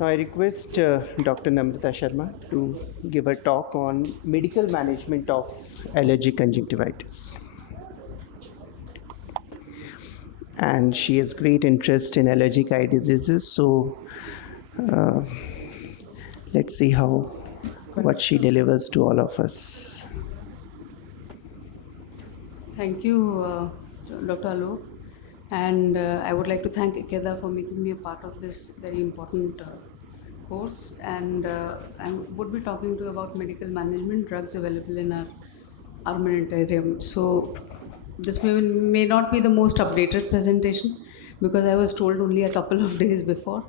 Now I request Dr. NAMRATA Sharma to give a talk on medical management of allergic conjunctivitis. And she has great interest in allergic eye diseases, so let's see what she delivers to all of us. Thank you, Dr. Alok. And I would like to thank ICEDA for making me a part of this very important course. And I would be talking to you about medical management drugs available in our armamentarium. So this may not be the most updated presentation because I was told only a couple of days before.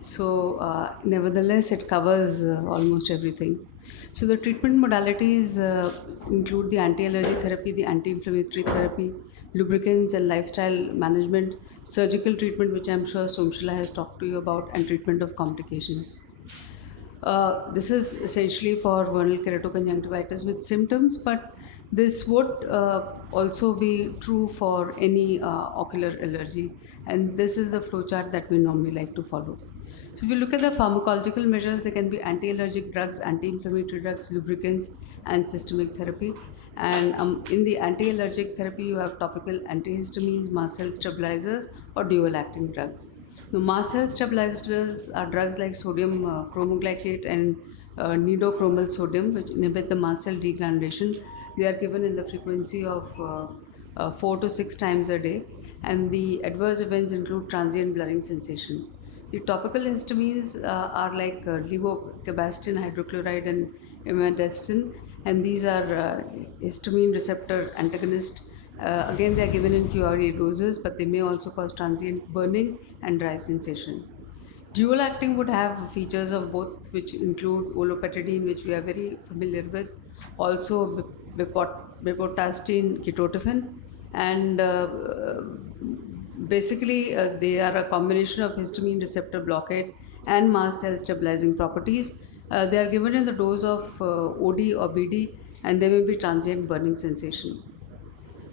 So nevertheless, it covers almost everything. So the treatment modalities include the anti-allergy therapy, the anti-inflammatory therapy, lubricants and lifestyle management, surgical treatment, which I'm sure Somshila has talked to you about, and treatment of complications. This is essentially for vernal keratoconjunctivitis with symptoms, but this would also be true for any ocular allergy, and this is the flowchart that we normally like to follow. So if you look at the pharmacological measures, there can be anti-allergic drugs, anti-inflammatory drugs, lubricants, and systemic therapy. And in the anti-allergic therapy, you have topical antihistamines, mast cell stabilizers, or dual-acting drugs. The mast cell stabilizers are drugs like sodium chromoglycate and nidochromal sodium, which inhibit the mast cell degranulation. They are given in the frequency of 4 to 6 times a day, and the adverse events include transient blurring sensation. The topical histamines are like levocabastin hydrochloride and imidestin, and these are histamine receptor antagonists. Again, they are given in QRA doses, but they may also cause transient burning and dry sensation. Dual acting would have features of both, which include olopatadine, which we are very familiar with, also bepotastine ketotifen, and basically they are a combination of histamine receptor blockade and mast cell stabilizing properties. They are given in the dose of OD or BD, and there may be transient burning sensation.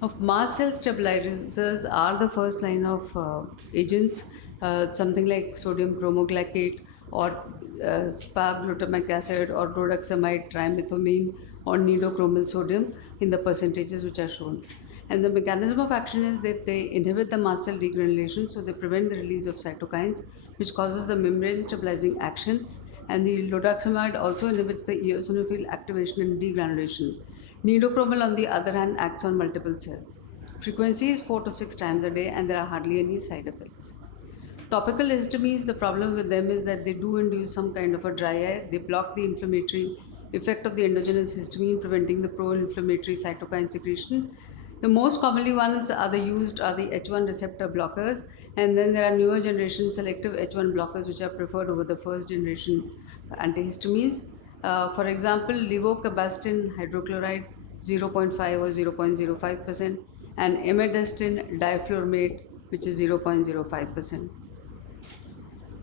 Of mast cell stabilizers are the first line of agents, something like sodium chromoglycate or spa-glutamic acid or rhodoxamide trimethamine or nidochromal sodium in the percentages which are shown. And the mechanism of action is that they inhibit the mast cell degranulation, so they prevent the release of cytokines, which causes the membrane stabilizing action. And the rhodoxamide also inhibits the eosinophil activation and degranulation. Nidochromal, on the other hand, acts on multiple cells. Frequency is 4 to 6 times a day, and there are hardly any side effects. Topical histamines, the problem with them is that they do induce some kind of a dry eye. They block the inflammatory effect of the endogenous histamine, preventing the pro-inflammatory cytokine secretion. The most commonly ones are the H1 receptor blockers, and then there are newer generation selective H1 blockers which are preferred over the first generation antihistamines. For example, levocabastin hydrochloride 0.5 or 0.05% and imidestin difluoromate, which is 0.05%.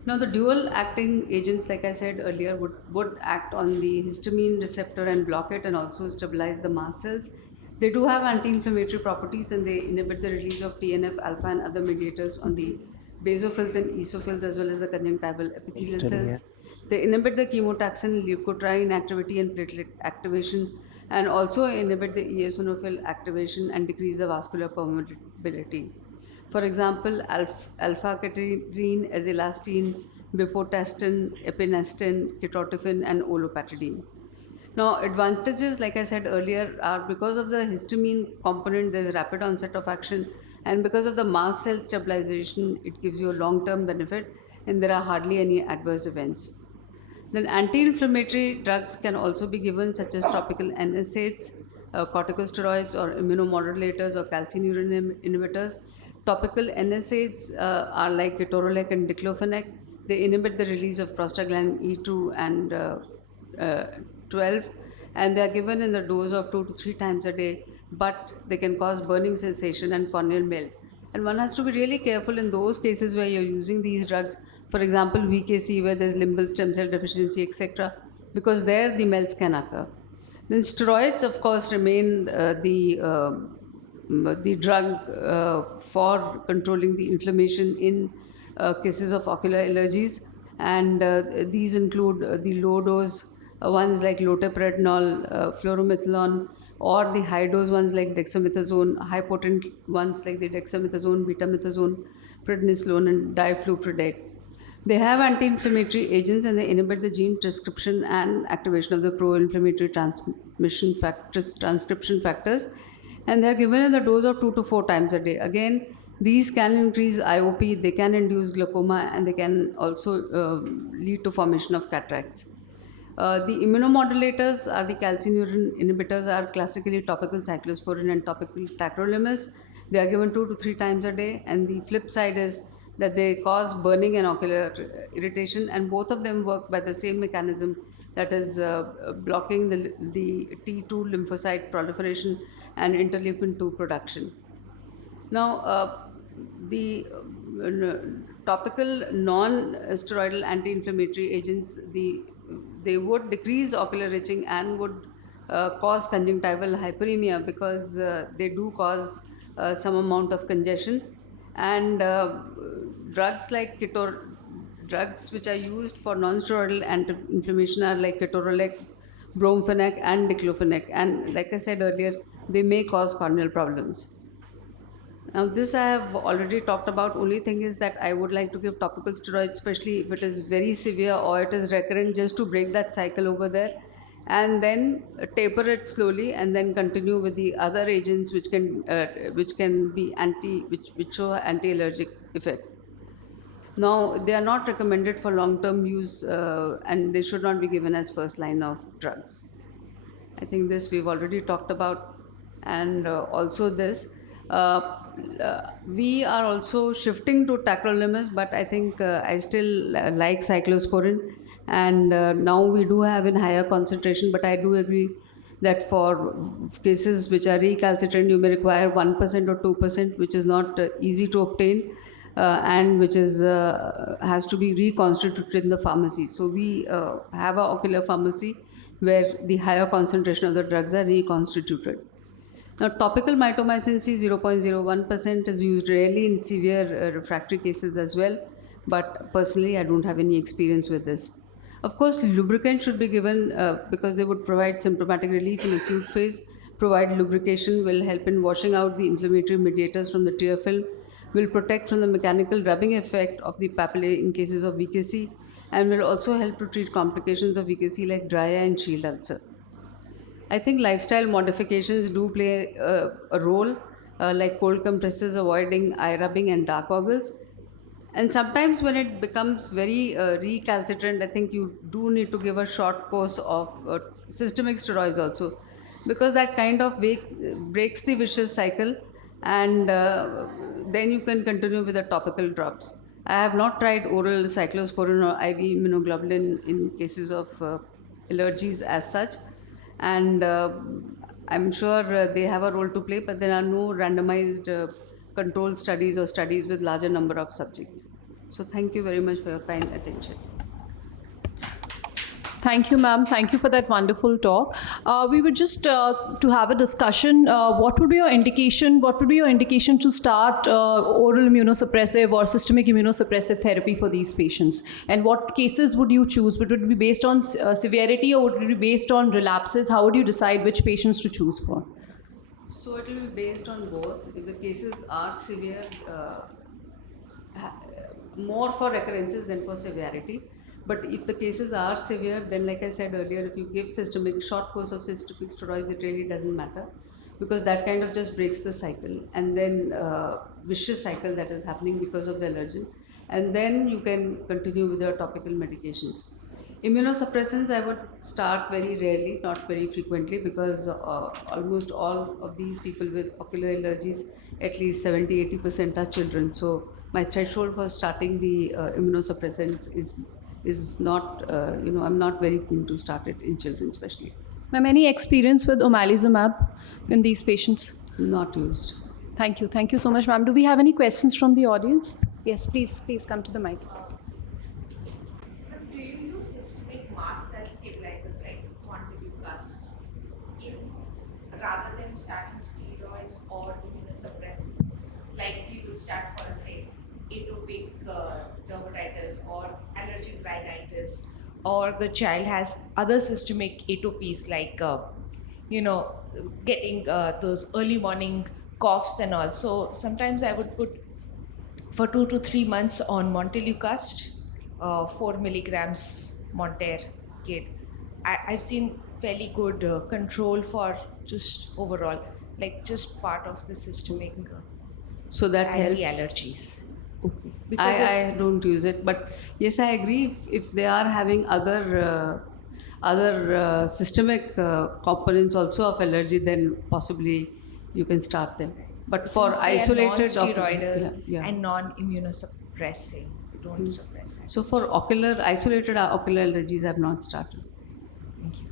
Now, the dual acting agents, like I said earlier, would act on the histamine receptor and block it and also stabilize the mast cells. They do have anti-inflammatory properties, and they inhibit the release of TNF alpha and other mediators on the basophils and eosinophils as well as the conjunctival epithelial cells. They inhibit the chemotaxin, leukotriene activity and platelet activation, and also inhibit the eosinophil activation and decrease the vascular permeability. For example, alpha-ketidine, azilastine, bepotastine, epinestin, ketotifen, and olopatadine. Now, advantages, like I said earlier, are because of the histamine component, there's rapid onset of action, and because of the mast cell stabilization, it gives you a long-term benefit, and there are hardly any adverse events. Then anti-inflammatory drugs can also be given, such as topical NSAIDs, corticosteroids, or immunomodulators or calcineurin inhibitors. Topical NSAIDs are like ketorolac and diclofenac. They inhibit the release of prostaglandin E2 and 12, and they are given in the dose of 2 to 3 times a day, but they can cause burning sensation and corneal melt. And one has to be really careful in those cases where you're using these drugs, for example, VKC, where there's limbal stem cell deficiency, etc., because there the melts can occur. Then steroids, of course, remain the drug for controlling the inflammation in cases of ocular allergies. And these include the low dose ones like loteprednol, fluoromethalon, or the high dose ones like dexamethasone, high potent ones like the dexamethasone, betamethasone, prednisolone, and diflupredate. They have anti-inflammatory agents and they inhibit the gene transcription and activation of the pro-inflammatory transcription factors, and they are given in the dose of 2 to 4 times a day. Again, these can increase IOP, they can induce glaucoma, and they can also lead to formation of cataracts. The immunomodulators are the calcineurin inhibitors, are classically topical cyclosporin and topical tacrolimus. They are given 2 to 3 times a day, and the flip side is that they cause burning and ocular irritation, and both of them work by the same mechanism, that is blocking the T2 lymphocyte proliferation and interleukin 2 production. Now, the topical non-steroidal anti-inflammatory agents, they would decrease ocular itching and would cause conjunctival hyperemia, because they do cause some amount of congestion. And drugs like drugs which are used for non-steroidal anti-inflammation are like ketorolac, bromfenac, and diclofenac. And like I said earlier, they may cause corneal problems. Now, this I have already talked about. Only thing is that I would like to give topical steroids, especially if it is very severe or it is recurrent, just to break that cycle over there, and then taper it slowly, and then continue with the other agents which can be which show anti-allergic effect. Now, they are not recommended for long-term use, and they should not be given as first line of drugs. I think this we've already talked about, and also this. We are also shifting to tacrolimus, but I think I still like cyclosporin, and now we do have in higher concentration, but I do agree that for cases which are recalcitrant, you may require 1% or 2%, which is not easy to obtain, and which is has to be reconstituted in the pharmacy. So we have an ocular pharmacy where the higher concentration of the drugs are reconstituted. Now, topical mitomycin C 0.01% is used rarely in severe refractory cases as well, but personally I don't have any experience with this. Of course, lubricant should be given because they would provide symptomatic relief in acute phase, provide lubrication, will help in washing out the inflammatory mediators from the tear film, will protect from the mechanical rubbing effect of the papillae in cases of VKC, and will also help to treat complications of VKC like dry eye and shield ulcer. I think lifestyle modifications do play a role, like cold compresses, avoiding eye rubbing, and dark goggles. And sometimes when it becomes very recalcitrant, I think you do need to give a short course of systemic steroids also, because that kind of breaks the vicious cycle, and then you can continue with the topical drops. I have not tried oral cyclosporin or IV immunoglobulin in cases of allergies as such, and I'm sure they have a role to play, but there are no randomized controlled studies or studies with larger number of subjects. So thank you very much for your kind attention. Thank you, ma'am. Thank you for that wonderful talk. We would just to have a discussion. What would be your indication? What would be your indication to start oral immunosuppressive or systemic immunosuppressive therapy for these patients? And what cases would you choose? Would it be based on severity, or would it be based on relapses? How would you decide which patients to choose for? So it will be based on both. If the cases are severe, more for recurrences than for severity. But if the cases are severe, then like I said earlier, if you give short course of systemic steroids, it really doesn't matter, because that kind of just breaks the cycle, and then vicious cycle that is happening because of the allergen. And then you can continue with your topical medications. Immunosuppressants I would start very rarely, not very frequently, because almost all of these people with ocular allergies, at least 70-80% are children. So my threshold for starting the immunosuppressants is not, I'm not very keen to start it in children especially. Ma'am, any experience with omalizumab in these patients? Not used. Thank you. Thank you so much, ma'am. Do we have any questions from the audience? Yes, please come to the mic. Do you use systemic mast cell stabilizers like quantibucast rather than starting steroids or immunosuppressants? Like you would start for, say, atopic dermatitis or allergic allergic rhinitis, or the child has other systemic atopies like, getting those early morning coughs and all. So sometimes I would put for 2 to 3 months on Montelukast, 4 milligrams Monter kid. I've seen fairly good control for just overall, like just part of the systemic So that helps. anti-allergies. Okay. Because I don't use it, but yes, I agree. If they are having other systemic components also of allergy, then possibly you can start them. But for Since they are isolated non-steroidal yeah. and non-immunosuppressing, don't suppress that. So for isolated ocular allergies, I have not started. Thank you.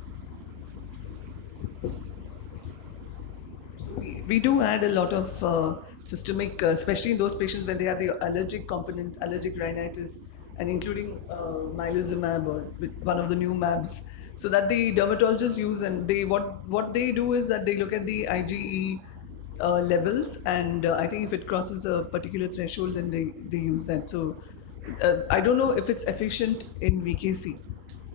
We do add a lot of systemic, especially in those patients where they have the allergic component, allergic rhinitis, and including milozimab or one of the new mAbs, so that the dermatologists use. And what they do is that they look at the IgE levels, and I think if it crosses a particular threshold, then they use that. So I don't know if it's efficient in VKC.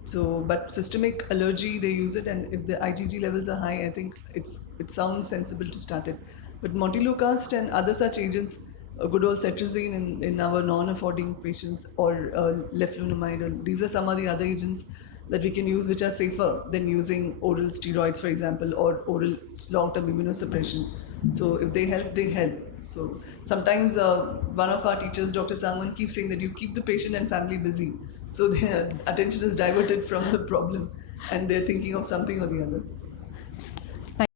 So, but systemic allergy, they use it, and if the IgG levels are high, I think it sounds sensible to start it. But Montelukast and other such agents, good old cetirizine in our non-affording patients, or leflunomide, or these are some of the other agents that we can use which are safer than using oral steroids, for example, or oral long-term immunosuppression. So if they help, they help. So sometimes one of our teachers, Dr. Sangwan, keeps saying that you keep the patient and family busy. So their attention is diverted from the problem and they're thinking of something or the other.